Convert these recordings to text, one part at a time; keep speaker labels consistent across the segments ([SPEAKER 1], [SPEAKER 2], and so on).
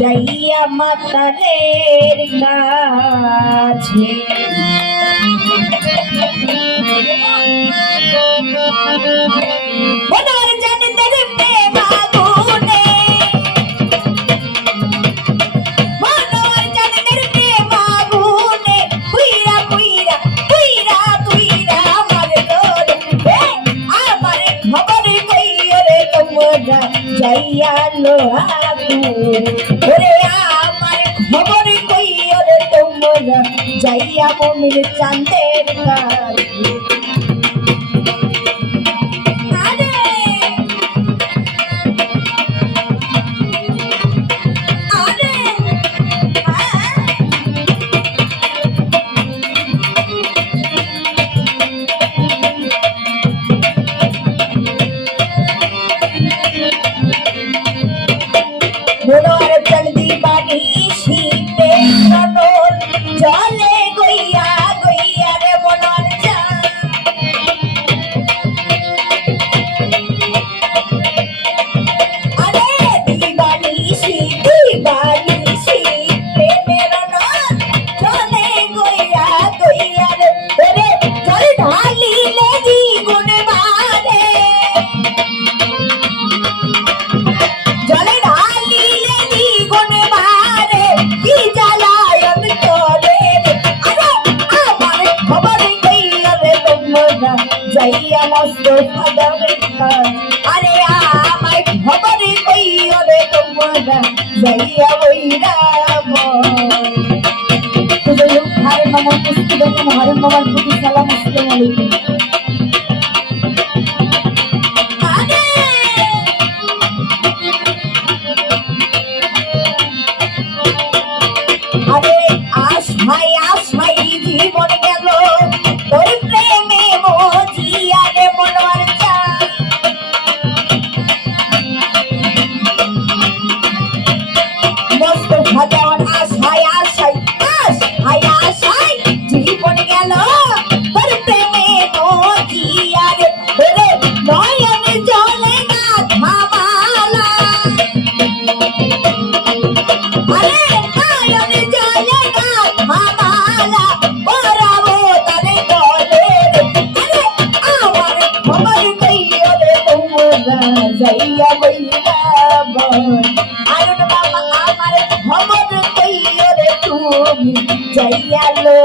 [SPEAKER 1] যাইয়া মাতালের কাছে। যাইয়া লোহাগু। ওরে আমার খবর কইও রে তোমরা যাইয়া মমির চাঁদের কাজ মস্ত ফাদারেকা আরে আমায় খবরে কইও রে তোমরা, যাইয়া বইরা মন হারে মামা মুসলিম হারে সালাম, আসসালামু আলাইকুম। কইলে তুমি যাইয়া লো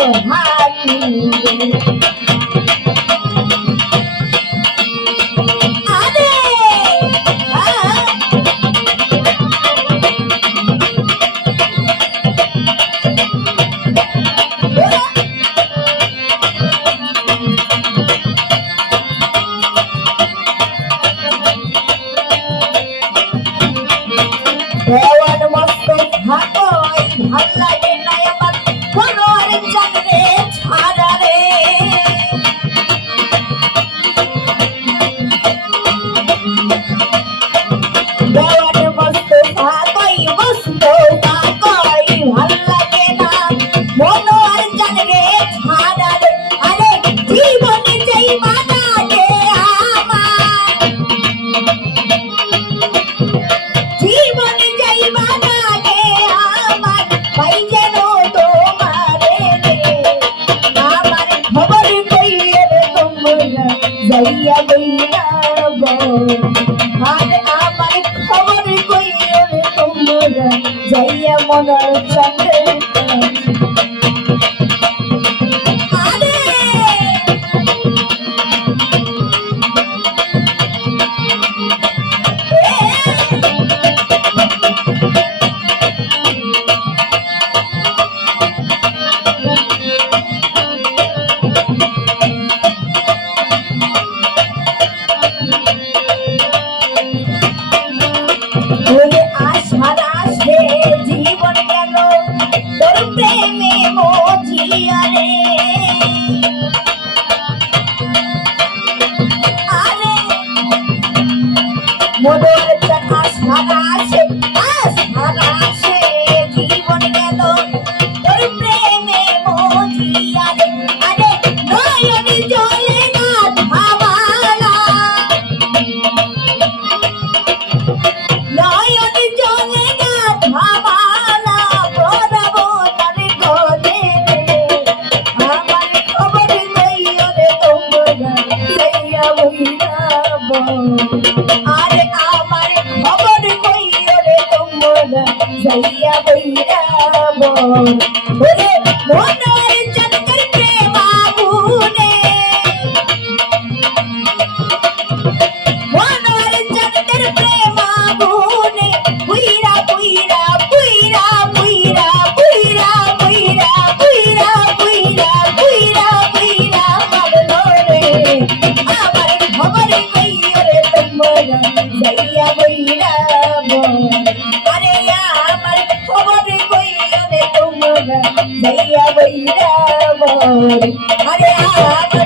[SPEAKER 1] ஜெய மகள் சந்திரன் আরে আমার খবর কইও রে তোমরা যাইয়া কইরা বল। ওরে মন কইয়া বইরাম আরে আমার খবর কইয়া রে তোমরা যাইয়া বইরাম আরে আমার